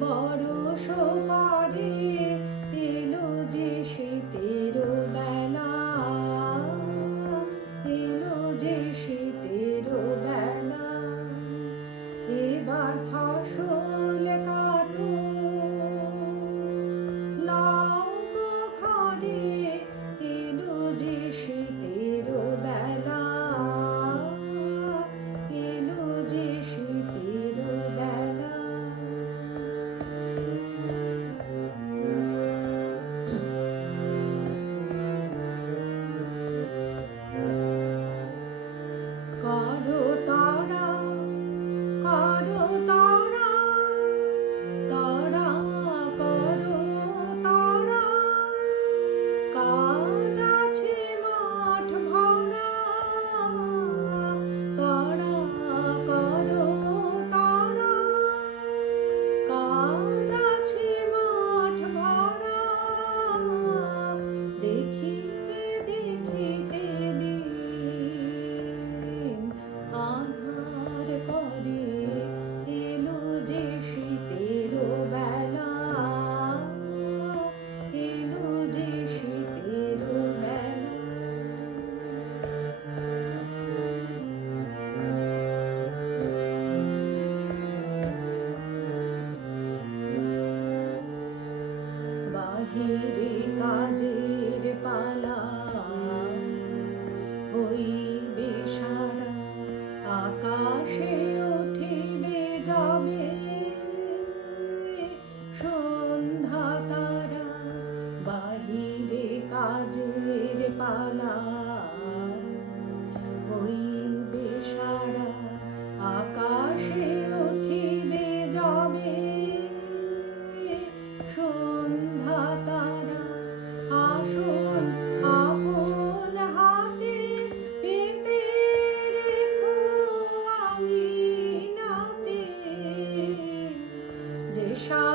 বড় সোপারে বাহিরে কাজের পালা। হইবে সারা আকাশে উঠিবে যাবে। সন্ধ্যা তারা বাহিরে কাজের পালা। হইবে সারা আকাশে উঠিবে যাবে। সন্ধ্যা বিধাতারা আসুন আপন হাতে পেতে রেখো আঙিনাতে যে সা